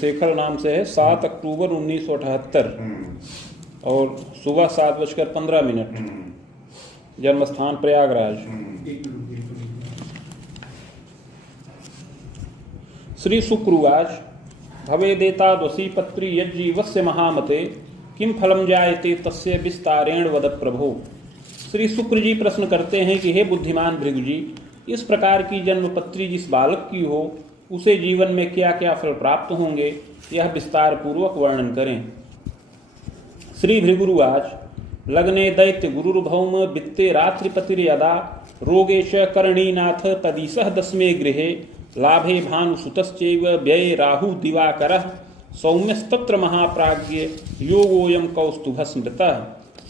चंद्रशेखर नाम से है, 7 अक्टूबर 1978 और सुबह 7:15। जन्म स्थान प्रयागराज। श्री शुक्रुवाच भवेदेतादवसी पत्री यज्जीवस्य महामते किम फलम जायते तस्य विस्तारेण वद प्रभो। श्री शुक्र जी प्रश्न करते हैं कि हे बुद्धिमान भृगु जी, इस प्रकार की जन्मपत्री जिस बालक की हो उसे जीवन में क्या क्या फल प्राप्त होंगे, यह विस्तार पूर्वक वर्णन करें। श्री भृगुरुवाच लग्ने दैत्य गुरुर्भौम वित्ते रात्रिपतिर्यदा रोगेश करणीनाथ तदीसः दशमे गृहे लाभे भानुसुतश्चैव व्यये राहु दिवाकरः सौम्यस्तत्र महाप्राज्ञ योगोयम कौस्तुभ स्मृतः।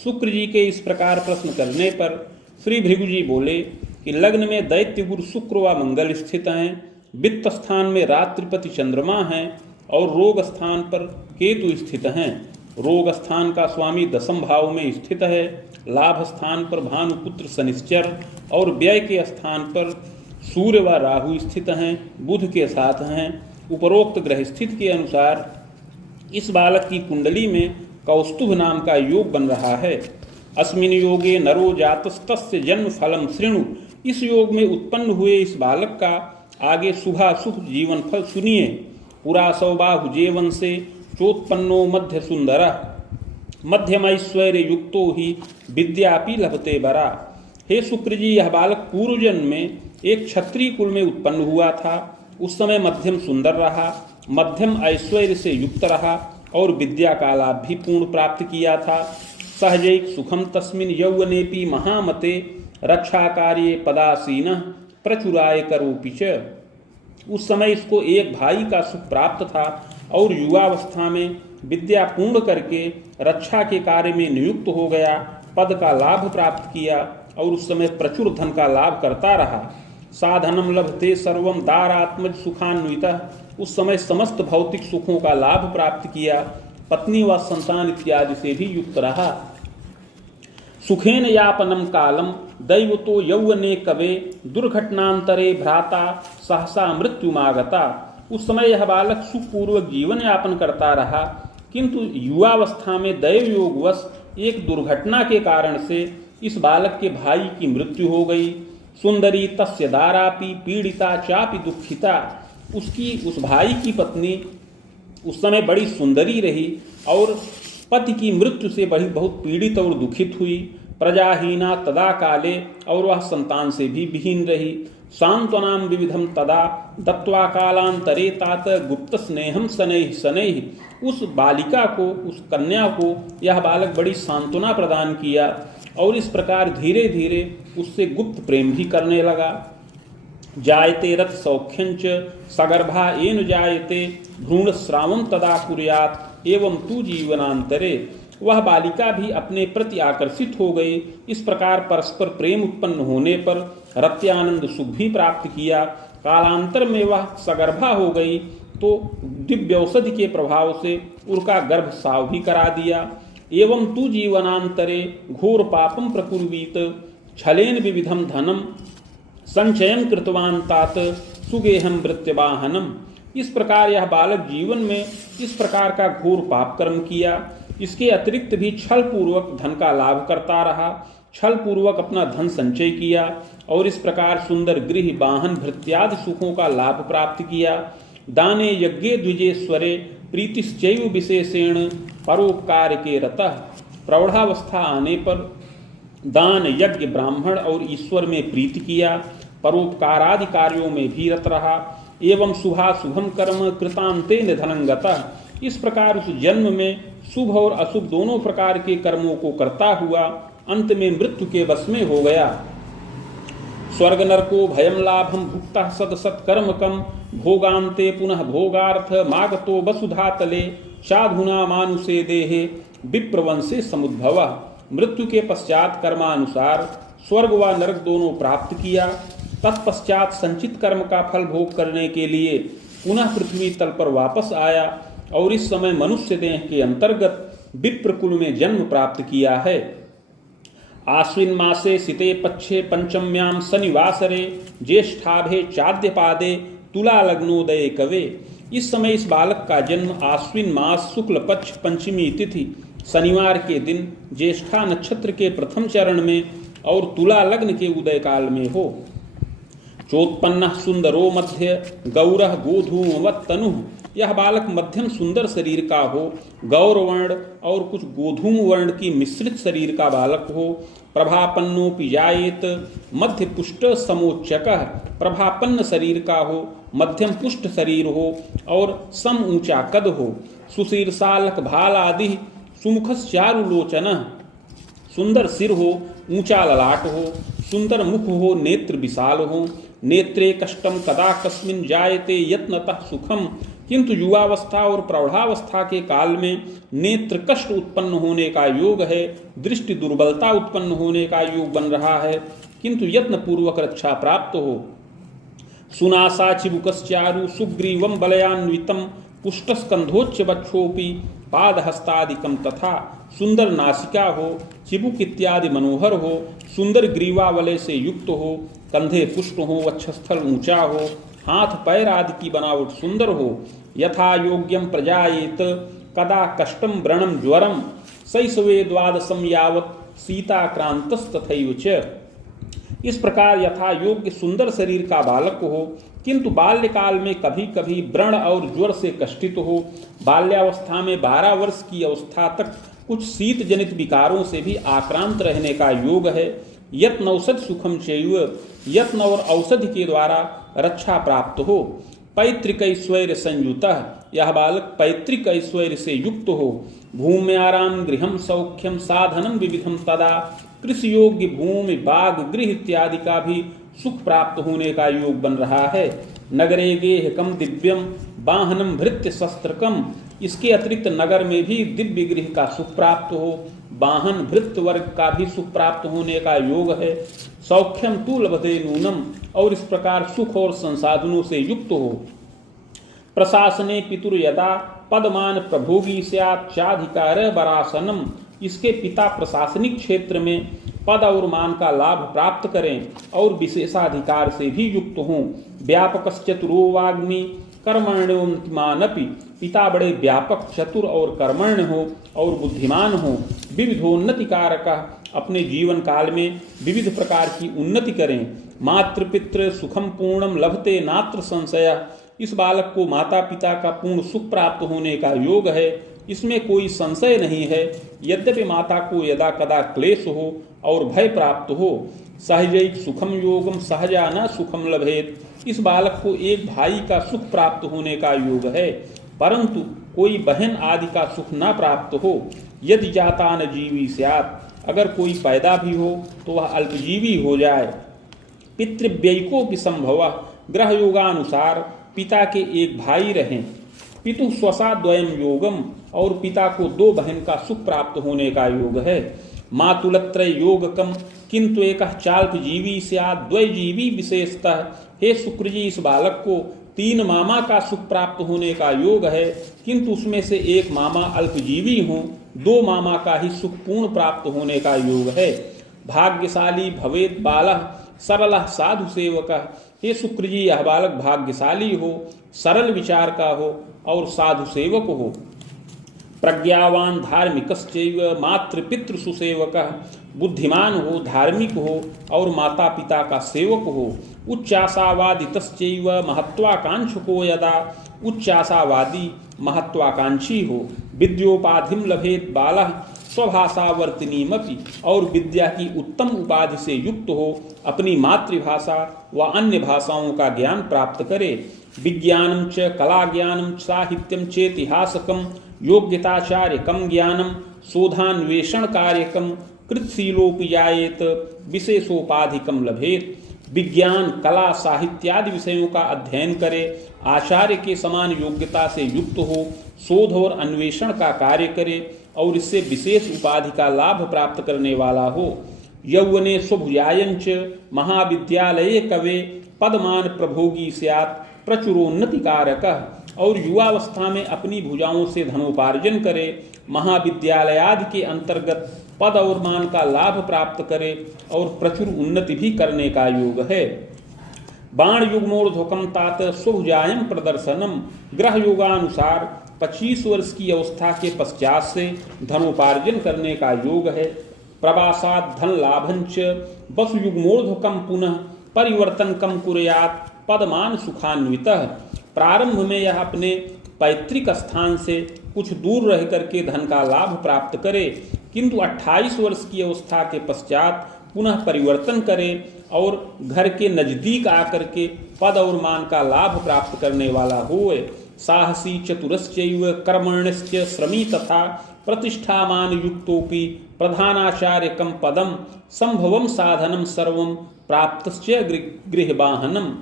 शुक्र जी के इस प्रकार प्रश्न करने पर श्री भृगु जी बोले कि लग्न में दैत्य गुरु शुक्र व मंगल स्थित हैं, वित्त स्थान में रात्रिपति चंद्रमा हैं और रोग स्थान पर केतु स्थित हैं। रोग स्थान का स्वामी दशम भाव में स्थित है, लाभ स्थान पर भानुपुत्र शनिश्चर और व्यय के स्थान पर सूर्य व राहु स्थित हैं, बुध के साथ हैं। उपरोक्त ग्रह स्थिति के अनुसार इस बालक की कुंडली में कौस्तुभ नाम का योग बन रहा है। अस्मिन योगे नरो जातस्तस्य जन्म फलम शृणु। इस योग में उत्पन्न हुए इस बालक का आगे शुभाशुभ जीवन फल सुनिए। पुरा सौबाहुजे वंशे चोत्पन्नो मध्य सुंदर मध्यम ऐश्वर्य युक्तो ही विद्यापि लभते बरा। हे शुक्र जी, यह बालक पूर्व जन्म में एक क्षत्रिय कुल में उत्पन्न हुआ था। उस समय मध्यम सुंदर रहा, मध्यम ऐश्वर्य से युक्त रहा और विद्या का लाभ भी पूर्ण प्राप्त किया था। सहजैक सुखम तस्मिन यौवनेपि महामते रक्षा कार्ये पदासीन प्रचुराय करोपि च। उस समय इसको एक भाई का सुख प्राप्त था और युवावस्था में विद्या पूर्ण करके रक्षा के कार्य में नियुक्त हो गया, पद का लाभ प्राप्त किया और उस समय प्रचुर धन का लाभ करता रहा। साधनम लभते सर्वम दारात्मज सुखान्वितः। उस समय समस्त भौतिक सुखों का लाभ प्राप्त किया, पत्नी व संतान इत्यादि से भी युक्त रहा। सुखेन यापनम कालम दैवतो यौवने कवे दुर्घटनांतरे भ्राता सहसा मृत्युमागता। उस समय यह बालक सुखपूर्वक जीवन यापन करता रहा, किंतु युवावस्था में दैव योगवश एक दुर्घटना के कारण से इस बालक के भाई की मृत्यु हो गई। सुंदरी तस्य दारापि पीड़िता चापि दुखिता। उसकी उस भाई की पत्नी उस समय बड़ी सुंदरी रही और पति की मृत्यु से बड़ी बहुत पीड़ित और दुखित हुई। प्रजाहीना तदा काले, और वह संतान से भी विहीन रही। सांत्वनाम विविधम तदा दत्वा कालांतरे तात गुप्त स्नेहम शनैः शनैः। उस बालिका को, उस कन्या को यह बालक बड़ी सांत्वना प्रदान किया और इस प्रकार धीरे धीरे उससे गुप्त प्रेम भी करने लगा। जायते रथ सौख्यंच सगर्भा येन जायते भ्रूण श्रावम तदा कुर्यात् एवं तू जीवनांतरे। वह बालिका भी अपने प्रति आकर्षित हो गई। इस प्रकार परस्पर प्रेम उत्पन्न होने पर रत्यानंद सुख भी प्राप्त किया। कालांतर में वह सगर्भा हो गई तो दिव्य औषधि के प्रभाव से उनका गर्भ साव भी करा दिया। एवं तू जीवनांतरे घोर पापम प्रकुर्वीत छलेन विविधम धनम संचयन कृतवान तात सुगेहम वृत्यवाहनम। इस प्रकार यह बालक जीवन में इस प्रकार का घोर पाप कर्म किया। इसके अतिरिक्त भी छल पूर्वक धन का लाभ करता रहा, छल पूर्वक अपना धन संचय किया और इस प्रकार सुंदर गृह वाहन भृत्यादि सुखों का लाभ प्राप्त किया। दाने यज्ञे द्विजेश्वरे प्रीतिश्चैव विशेषेण परोपकार के रतः। प्रौढ़ावस्था आने पर दान, यज्ञ, ब्राह्मण और ईश्वर में प्रीति किया, परोपकारादि कार्यों में भी रत रहा। एवं शुभाशुभम कर्म कृतांते निधनंगतः। इस प्रकार उस जन्म में शुभ और अशुभ दोनों प्रकार के कर्मों को करता हुआ अंत में मृत्यु के वश में हो गया। स्वर्ग नरको भयम लाभम भुक्ता सद सत्कर्म कम भोगांते पुनः भोगार्थ मागतो वसुधातले साधुना मानुषे देहे विप्रवंशे समुद्भव। मृत्यु के पश्चात कर्मानुसार स्वर्ग व नरक दोनों प्राप्त किया। तत्पश्चात संचित कर्म का फल भोग करने के लिए पुनः पृथ्वी तल पर वापस आया और इस समय मनुष्य देह के अंतर्गत विप्र कुल में जन्म प्राप्त किया है। आश्विन मासे सिते पक्षे पंचम्याम शनिवासरे ज्येष्ठाभे चाद्यपादे तुला लग्नोदये कवे। इस समय इस बालक का जन्म आश्विन मास शुक्ल पक्ष पंचमी तिथि शनिवार के दिन ज्येष्ठा नक्षत्र के प्रथम चरण में और तुला लग्न के उदय काल में हो। चोत्पन्न सुंदरो मध्य गौरह गोधूमवत् तनु, यह बालक मध्यम सुंदर शरीर का हो, गौर वर्ण और कुछ गोधूम वर्ण की मिश्रित शरीर का बालक हो। प्रभापन्नोपि जायेत, मध्य पुष्ट समोच्चकः, प्रभापन्न शरीर का हो, मध्यम पुष्ट शरीर हो और सम ऊंचा कद हो। सुशीर्षालक भाल आदि सुमुखश्चारुलोचनः, सुंदर सिर हो, ऊंचा ललाट हो, सुंदर मुख हो, नेत्र विशाल हो। नेत्रे कष्टम कदा कस्मिन् जायते यत्नतः सुखम, किंतु युवावस्था और प्रौढ़ावस्था के काल में नेत्र कष्ट उत्पन्न होने का योग है, दृष्टि दुर्बलता उत्पन्न होने का योग बन रहा है, किंतु यत्न पूर्वक रक्षा प्राप्त हो। सुनासा चिबुकश्चारु सुग्रीवम बलयान्वितम पुष्टस्कंधोच्च वक्षोपि पादहस्तादिकम, तथा सुंदर नासिका हो, चिबुक इत्यादि मनोहर हो, सुंदर ग्रीवा वलय से युक्त हो, कंधे पुष्ट हो, वक्षस्थल ऊंचा हो, हाथ पैर आदि की बनावट सुंदर हो। यथा योग्यम प्रजायेत कदा कष्टम व्रणम ज्वरम शैशवे द्वादशम यावत् सीताक्रांतस्तथैव च, इस प्रकार यथा योग्य सुंदर शरीर का बालक हो, किंतु बाल्यकाल में कभी कभी व्रण और ज्वर से कष्टित हो। बाल्यावस्था में 12 वर्ष की अवस्था तक कुछ शीत जनित विकारों से भी आक्रांत रहने का योग है। यत्न औषध सुखम चैव, यत्न और औषधि के द्वारा रक्षा प्राप्त हो। पैतृक ऐश्वर्य संयुतः, यह बालक पैतृक ऐश्वर्य से युक्त हो। भूम्याराम गृहम सौख्यम साधनम विविधम, तदा कृषि योग्य भूमि बाग गृह इत्यादि का भी सुख प्राप्त होने का योग बन रहा है। नगरे गेहकम दिव्यम वाहनम भृत्य शस्त्रकम, इसके अतिरिक्त नगर में भी दिव्य गृह का सुख प्राप्त हो, वाहन भृत्य वर्ग का भी सुख प्राप्त होने का योग है। सौख्यम तु लभते नूनम, और इस प्रकार सुख और संसाधनों से युक्त हो। प्रशासने पितुर यदा पदमान प्रभोगी स्यात् चाधिकार बरासनम, इसके पिता प्रशासनिक क्षेत्र में पद और मान का लाभ प्राप्त करें और विशेषाधिकार से भी युक्त हों। व्यापकश्चतुरो वाग्मी कर्मण्योन्तिमानपि, पिता बड़े व्यापक चतुर और कर्मण्य हो और बुद्धिमान हो। विविधोन्नति कारक, अपने जीवन काल में विविध प्रकार की उन्नति करें। मातृपितृ सुखम पूर्णम लभते नात्र संशय, इस बालक को माता पिता का पूर्ण सुख प्राप्त होने का योग है, इसमें कोई संशय नहीं है। यद्यपि माता को यदा कदा क्लेश हो और भय प्राप्त हो। सहजैक सुखम योगम सहजा न सुखम लभेत, इस बालक को एक भाई का सुख प्राप्त होने का योग है, परंतु कोई बहन आदि का सुख न प्राप्त हो। यदि जाता न जीवी स्यात्, अगर कोई पैदा भी हो तो वह अल्पजीवी हो जाए। पितृव्ययिको भी संभव, ग्रह योगानुसार पिता के एक भाई रहें। पितु स्वसा द्वयम योगम, और पिता को 2 बहन का सुख प्राप्त होने का योग है। मातुलत्रय योगकम किंतु एक चाल्प जीवी स्यात् द्वयजीवी विशेषतः, हे शुक्र जी, इस बालक को 3 मामा का सुख प्राप्त होने का योग है, किंतु उसमें से एक मामा अल्पजीवी हों, 2 मामा का ही सुख पूर्ण प्राप्त होने का योग है। भाग्यशाली भवेत बालः सरलः साधु सेवकः, हे शुक्र जी, यह बालक भाग्यशाली हो, सरल विचार का हो और साधु सेवक हो। प्रज्ञावान धार्मिकश्चैव मातृपितृ सुसेवकः, बुद्धिमान हो, धार्मिक हो और माता पिता का सेवक हो। उच्चाशावादितश्चैव महत्वाकांक्षको यदा, उच्चाशावादी महत्वाकांक्षी हो। विद्योपाधिम लभेत बालः स्वभाषावर्तिनीमपि, और विद्या की उत्तम उपाधि से युक्त हो, अपनी मातृभाषा व अन्य भाषाओं का ज्ञान प्राप्त करे। विज्ञानम च कला ज्ञानम साहित्यम चेतिहासकम योग्यताचार्यकम ज्ञानम शोधान्वेषण कार्यकम कृतशीलोपियायेत विशेषोपाधिकम लभेत। विज्ञान कला साहित्यादि विषयों का अध्ययन करे, आचार्य के समान योग्यता से युक्त हो, शोध और अन्वेषण का कार्य करे और इससे विशेष उपाधि का लाभ प्राप्त करने वाला हो। यौवने स्वभुजायंच महाविद्यालये कवे पदमान प्रभोगी स्यात् प्रचुरोन्नति कारकः, और युवावस्था में अपनी भुजाओं से धनोपार्जन करे, महाविद्यालय आदि के अंतर्गत पद और मान का लाभ प्राप्त करे और प्रचुर उन्नति भी करने का योग है। बाण युग्मोर्ध्वकम तात शुभजायम प्रदर्शनम। ग्रह योगानुसार 25 वर्ष की अवस्था के पश्चात से धनोपार्जन करने का योग है। प्रवासात धन लाभंच वसु युग्मोर्ध्वकम पुनः परिवर्तन कम कुर्यात् पदमान सुखान्वितः। प्रारंभ में यह अपने पैतृक स्थान से कुछ दूर रह करके धन का लाभ प्राप्त करे, किंतु 28 वर्ष की अवस्था के पश्चात पुनः परिवर्तन करे और घर के नजदीक आकर के पद और मान का लाभ प्राप्त करने वाला होए। साहसी चतुरश्चैव कर्मण्यश्च श्रमी तथा प्रतिष्ठामान युक्तोपि प्रधानाचार्यकम पदम संभवम साधनम सर्वम प्राप्तश्च गृहवाहनम।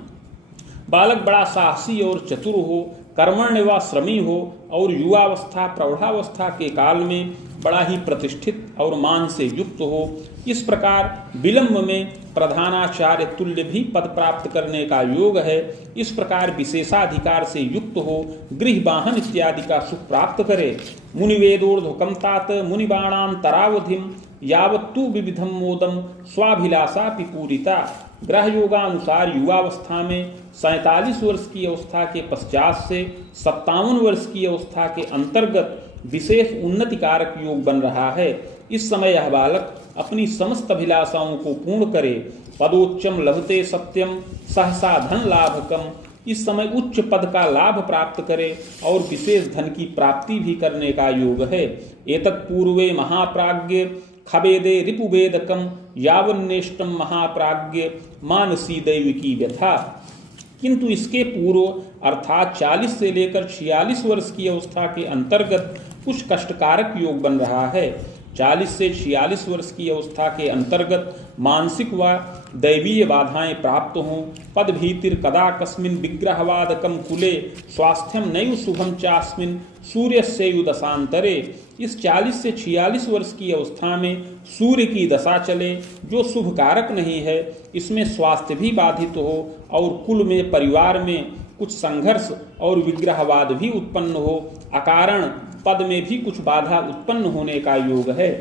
बालक बड़ा साहसी और चतुर हो, कर्मण्य व श्रमी हो और युवावस्था प्रौढ़ावस्था के काल में बड़ा ही प्रतिष्ठित और मान से युक्त हो। इस प्रकार विलंब में प्रधानाचार्य तुल्य भी पद प्राप्त करने का योग है। इस प्रकार विशेषाधिकार से युक्त हो, गृह वाहन इत्यादि का सुख प्राप्त करे। मुनिवेदोर्ध्वकम तात मुनिबाणांतरावधिम यावत्तु विविधम मोदम स्वाभिलाषा पिपूरिता। ग्रह योगानुसार युवावस्था में 47 वर्ष की अवस्था के पश्चात से 57 वर्ष की अवस्था के अंतर्गत विशेष उन्नति कारक योग बन रहा है। इस समय यह बालक अपनी समस्त अभिलाषाओं को पूर्ण करे। पदोच्चम लभते सत्यम सहसा धन लाभकम। इस समय उच्च पद का लाभ प्राप्त करे और विशेष धन की प्राप्ति भी करने का योग है। एतत् पूर्वे महाप्राज्ञ खबेदे रिपुवेदकम यावन्नेष्टम महाप्राज्ञ मानसी दैविकी व्यथा। किंतु इसके पूर्व अर्थात 40 से लेकर 46 वर्ष की अवस्था के अंतर्गत कुछ कष्टकारक योग बन रहा है। 40 से 46 वर्ष की अवस्था के अंतर्गत मानसिक व दैवीय बाधाएं प्राप्त हों। पद भीतिर कदा कस्मिन विग्रहवादकम कुले स्वास्थ्यम नैव शुभम चास्मिन सूर्यस्यैव दशांतरे। इस 40 से 46 वर्ष की अवस्था में सूर्य की दशा चले जो शुभ कारक नहीं है। इसमें स्वास्थ्य भी बाधित हो और कुल में परिवार में कुछ संघर्ष और विग्रहवाद भी उत्पन्न हो। अकारण पद में भी कुछ बाधा उत्पन्न होने का योग है।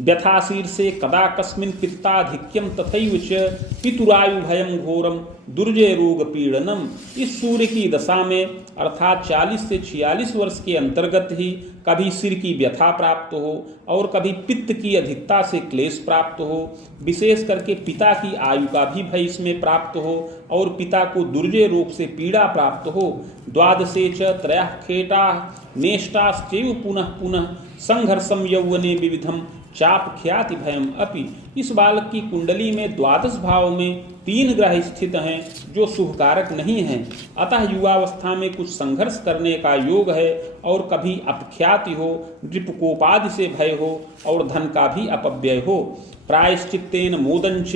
व्यथाशीर से कदा कस्मिन पित्ताधिक्यम तथैव च पितुरायु भयम घोरम दुर्जय रोग पीड़नम। इस सूर्य की दशा में अर्थात 40 से 46 वर्ष के अंतर्गत ही कभी सिर की व्यथा प्राप्त हो और कभी पित्त की अधिकता से क्लेश प्राप्त हो। विशेष करके पिता की आयु का भी भय इसमें प्राप्त हो और पिता को दुर्जय रोग से पीड़ा प्राप्त हो। द्वादशे च त्रयः खेटाः नेष्टाश्चैव पुनः पुनः संघर्षम यौवने विविधम चाप ख्याति भयम अपि। इस बालक की कुंडली में द्वादश भाव में 3 ग्रह स्थित हैं जो शुभ कारक नहीं हैं। अतः युवावस्था में कुछ संघर्ष करने का योग है और कभी अपख्याति हो, नृपकोपादि से भय हो और धन का भी अपव्यय हो। प्रायश्चित्तेन मोदंच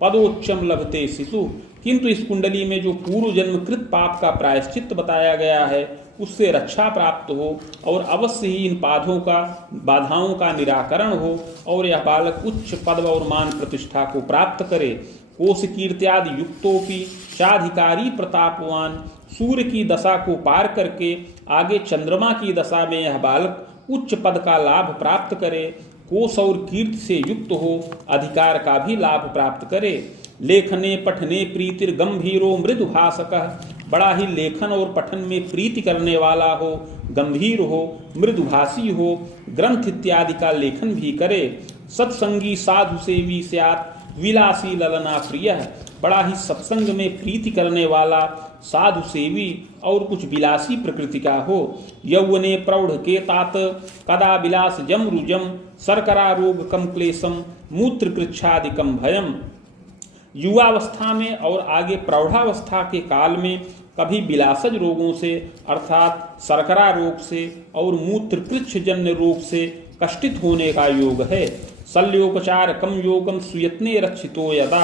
पदोच्चम लभते शिशु। किंतु इस कुंडली में जो पूर्व जन्मकृत पाप का प्रायश्चित्त बताया गया है उससे रक्षा प्राप्त हो और अवश्य ही इन बाधाओं का निराकरण हो और यह बालक उच्च पद और मान प्रतिष्ठा को प्राप्त करे। कोश कीर्त्यादि युक्तोपि चाधिकारी प्रतापवान। सूर्य की दशा को पार करके आगे चंद्रमा की दशा में यह बालक उच्च पद का लाभ प्राप्त करे। कोश और कीर्ति से युक्त हो, अधिकार का भी लाभ प्राप्त करे। लेखने पठने प्रीतिर गंभीरो मृदु भाषक। बड़ा ही लेखन और पठन में प्रीति करने वाला हो, गंभीर हो, मृदुभाषी हो, ग्रंथ इत्यादि का लेखन भी करे। सत्संगी साधु सेवी स्यात् विलासी ललना प्रिय। बड़ा ही सत्संग में प्रीति करने वाला, साधु सेवी और कुछ विलासी प्रकृति का हो। यौवने प्रौढ़ के तात कदा विलास जम रुजम शर्करा रोग कम क्लेशम मूत्र कृच्छादिकम भयम। युवावस्था में और आगे प्रौढ़ावस्था के काल में कभी विलासज रोगों से अर्थात शर्करा रोग से और मूत्रकृच्छ जन्य रोग से कष्टित होने का योग है। शल्योपचार कम योगम सुयत्ने रक्षितो यदा।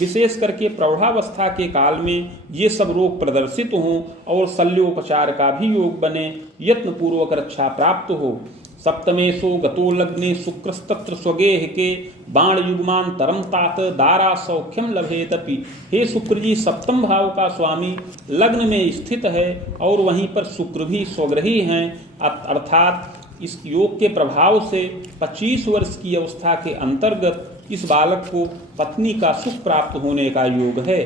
विशेष करके प्रौढ़ावस्था के काल में ये सब रोग प्रदर्शित हों और शल्योपचार का भी योग बने, यत्न पूर्वक रक्षा प्राप्त हो। सप्तमेशो गतो लग्ने शुक्रस्तत्र स्वगेह के बाण युग्मांतरम तात दारा सौख्यम लभेतपि। हे शुक्र जी, सप्तम भाव का स्वामी लग्न में स्थित है और वहीं पर शुक्र भी स्वग्रही हैं। अर्थात इस योग के प्रभाव से 25 वर्ष की अवस्था के अंतर्गत इस बालक को पत्नी का सुख प्राप्त होने का योग है।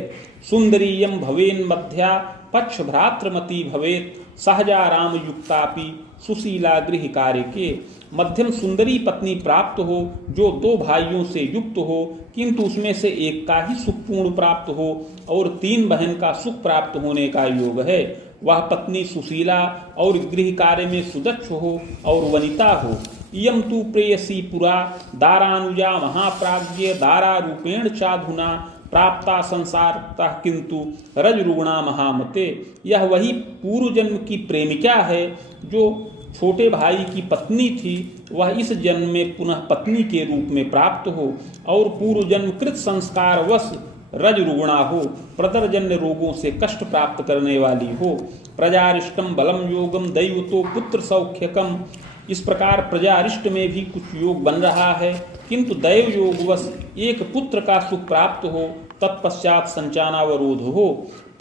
सुंदरीयम भवेन मध्या पक्ष भ्रातृमती भवेत सहजाराम युक्तापि सुशीला गृह कार्य के। मध्यम सुंदरी पत्नी प्राप्त हो जो 2 भाइयों से युक्त हो किंतु उसमें से एक का ही सुखपूर्ण प्राप्त हो और 3 बहन का सुख प्राप्त होने का योग है। वह पत्नी सुशीला और गृह कार्य में सुदक्ष हो और वनिता हो। इयं तु प्रेयसी पुरा दारानुजा महाप्राज्य दारा रूपेण चाधुना प्राप्ता संसारता किंतु रजरुगुणा महामते। यह वही पूर्व जन्म की प्रेमिका है जो छोटे भाई की पत्नी थी, वह इस जन्म में पुनः पत्नी के रूप में प्राप्त हो और पूर्व जन्म कृत संस्कार वश रजरुगुणा हो, प्रदरजन्य रोगों से कष्ट प्राप्त करने वाली हो। प्रजारिष्टम बलम योगम दैवतो पुत्र सौख्यकम। इस प्रकार प्रजारिष्ट में भी कुछ योग बन रहा है किंतु दैव योगवश एक पुत्र का सुख प्राप्त हो, तत्पश्चात संचानावरोध हो।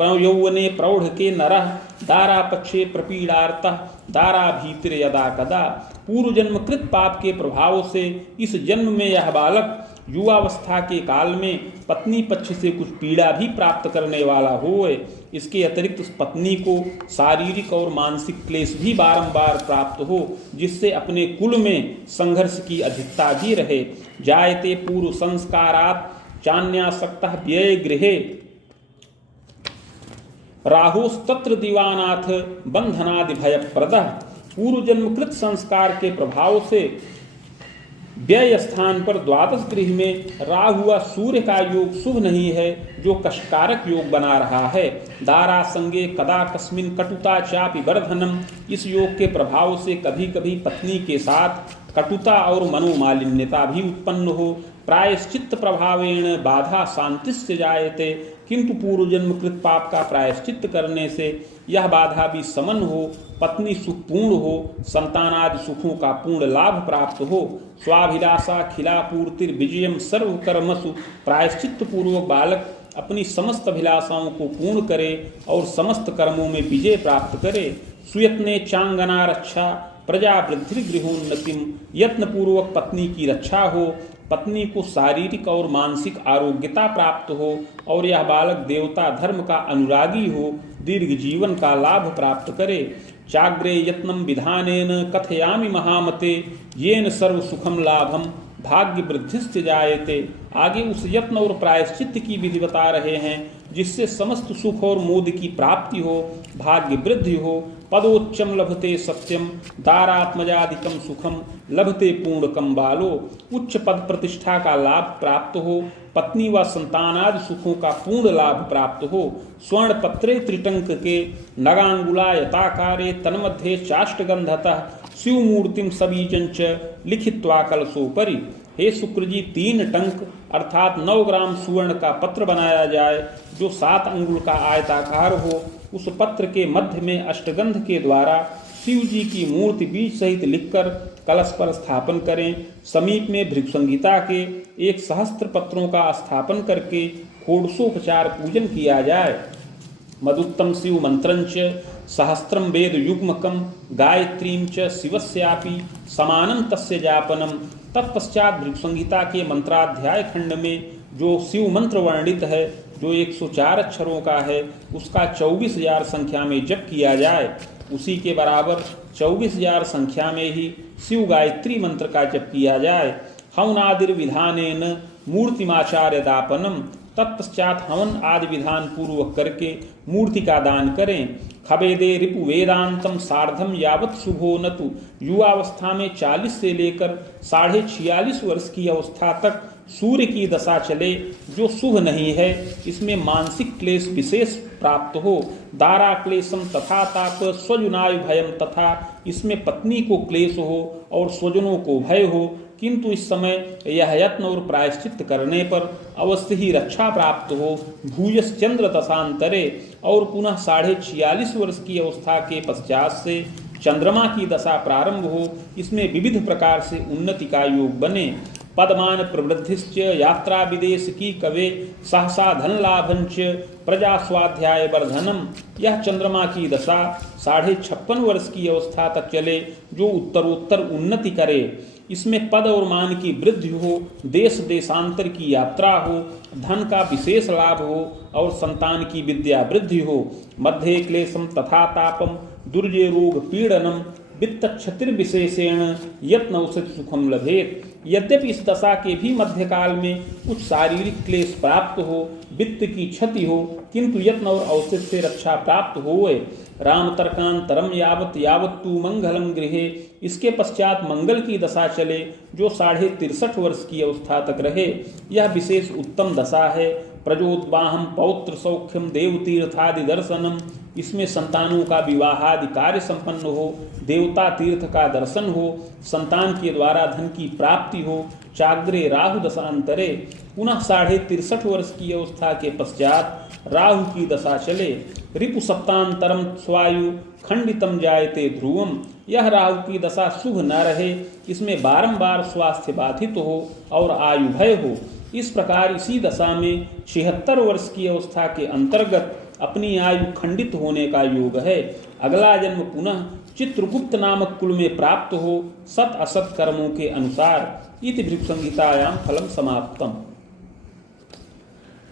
यौवने प्रौढ़ के नरः दारा पक्षे प्रपीड़ार्तः दारा भीतर यदा कदा। पूर्व जन्म कृत पाप के प्रभाव से इस जन्म में यह बालक युवावस्था के काल में पत्नी पक्ष से कुछ पीड़ा भी प्राप्त करने वाला होए। इसके अतिरिक्त उस पत्नी को शारीरिक और मानसिक क्लेश भी बारंबार प्राप्त हो, जिससे अपने कुल में संघर्ष की अधिकता भी रहे। जायते पूर्व संस्कारात् चान्यासक्तः व्यय गृहे राहुस्तत्र दीवानाथ बंधनादि भयप्रदः। पूर्व जन्मकृत संस्कार के प्रभाव से व्यय स्थान पर द्वादश गृह में राहु व सूर्य का योग शुभ नहीं है, जो कष्टकारक योग बना रहा है। दारा संगे कदा कस्मिन कटुता चापि वर्धनम। इस योग के प्रभाव से कभी कभी पत्नी के साथ कटुता और मनोमालिन्यता भी उत्पन्न हो। प्रायश्चित्त प्रभावेण बाधा शांतिस्य जायते। किंतु पूर्व जन्म कृत पाप का प्रायश्चित्त करने से यह बाधा भी समन हो, पत्नी सुखपूर्ण हो, संतानादि सुखों का पूर्ण लाभ प्राप्त हो। स्वाभिलाषा खिला पूर्तिर विजयम सर्वकर्मसु। प्रायश्चित्त पूर्वक बालक अपनी समस्त अभिलाषाओं को पूर्ण करे और समस्त कर्मों में विजय प्राप्त करे। सुयत्ने चांगना रक्षा प्रजा वृद्धि गृहोन्नतिम। यत्न पूर्वक पत्नी की रक्षा हो, पत्नी को शारीरिक और मानसिक आरोग्यता प्राप्त हो और यह बालक देवता धर्म का अनुरागी हो, दीर्घ जीवन का लाभ प्राप्त करे। चाग्रे यत्नम विधानेन कथयामि महामते येन सर्व सुखम लाभम भाग्य वृद्धिश्च जायते। आगे उस यत्न और प्रायश्चित्त की विधि बता रहे हैं जिससे समस्त सुख और मोद की प्राप्ति हो, भाग्य वृद्धि हो। पदोच्चम लभते सत्यम दारात्मजाधिकम सुखम लभते पूर्णकम बालो। उच्च पद प्रतिष्ठा का लाभ प्राप्त हो, पत्नी व संतानादि सुखों का पूर्ण लाभ प्राप्त हो। स्वर्ण पत्रे त्रिटंक के नगांगुला यताकारे तन्मध्ये चाष्टगंधतः शिव मूर्तिम सबीजंच लिखित्वा कलशोपरि। हे शुक्र जी, 3 टंक अर्थात 9 ग्राम सुवर्ण का पत्र बनाया जाए जो 7 अंगुल का आयताकार हो। उस पत्र के मध्य में अष्टगंध के द्वारा शिव जी की मूर्ति बीज सहित लिखकर कलश पर स्थापन करें। समीप में भृगुसंहिता के 1 सहस्त्र पत्रों का स्थापन करके षोडशोपचार पूजन किया जाए। मदुत्तम शिव मंत्रंच सहस्त्रम वेद युग्मकम गायत्रीम च शिवस्यापि समानम तस्य जापनम। तत्पश्चात भृगुसंहिता के मंत्राध्याय खंड में जो शिव मंत्र वर्णित है, जो 104 अक्षरों का है, उसका 24,000 संख्या में जप किया जाए। उसी के बराबर 24,000 संख्या में ही शिव गायत्री मंत्र का जप किया जाए। हवनादिर विधानेन मूर्तिमाचार्य दापनम। तत्पश्चात हवन आदि विधान पूर्वक करके मूर्ति का दान करें। खबेदे रिपु वेदांतम सार्धम यावत शुभो नतु। युवावस्था में 40 से लेकर 46.5 वर्ष की अवस्था तक सूर्य की दशा चले, जो शुभ नहीं है। इसमें मानसिक क्लेश विशेष प्राप्त हो। दारा क्लेशम तथा ताप स्वजुनायु भयम तथा। इसमें पत्नी को क्लेश हो और स्वजनों को भय हो, किंतु इस समय यह यत्न और प्रायश्चित्त करने पर अवश्य ही रक्षा प्राप्त हो। भूयस चंद्र दशांतरे। और पुनः 46.5 वर्ष की अवस्था के पश्चात से चंद्रमा की दशा प्रारंभ हो। इसमें विविध प्रकार से उन्नति का योग बने। पदमान प्रवृद्धिश्च यात्रा विदेश की कवे सहसा धन लाभंच प्रजा स्वाध्याय वर्धनम। यह चंद्रमा की दशा 56.5 वर्ष की अवस्था तक चले, जो उत्तरोत्तर उन्नति करे। इसमें पद और मान की वृद्धि हो, देश देशांतर की यात्रा हो, धन का विशेष लाभ हो और संतान की विद्या वृद्धि हो। मध्य क्लेशम तथा तापम दुर्जय रोग पीड़नम वित्त क्षतिर्विशेषेण यत्न औषध सुखम लभेत। यद्यपि इस दशा के भी मध्यकाल में कुछ शारीरिक क्लेश प्राप्त हो, वित्त की क्षति हो, किंतु यत्न और औषध से रक्षा प्राप्त होए। राम तर्कांतरम यावत यावत तु मंगलम गृहे। इसके पश्चात मंगल की दशा चले, जो 63.5 वर्ष की अवस्था तक रहे। यह विशेष उत्तम दशा है। प्रजोद्वाहम पौत्र सौख्यम देवतीर्थादि दर्शनम। इसमें संतानों का विवाहादि कार्य संपन्न हो, देवता तीर्थ का दर्शन हो, संतान के द्वारा धन की प्राप्ति हो। चाग्रे राहु दशांतरे। पुनः 63.5 वर्ष की अवस्था के पश्चात राहु की दशा चले। रिपु सप्तांतरम स्वायु खंडितम जायते ध्रुवम। यह राहु की दशा शुभ न रहे, इसमें बारंबार स्वास्थ्य बाधित हो और आयु भय हो। इस प्रकार इसी दशा में 76 वर्ष की अवस्था के अंतर्गत अपनी आयु खंडित होने का योग है। अगला जन्म पुनः चित्रगुप्त नामक कुल में प्राप्त हो, सत असत कर्मों के अनुसार। इति भृगु संहितायां फलम समाप्तम।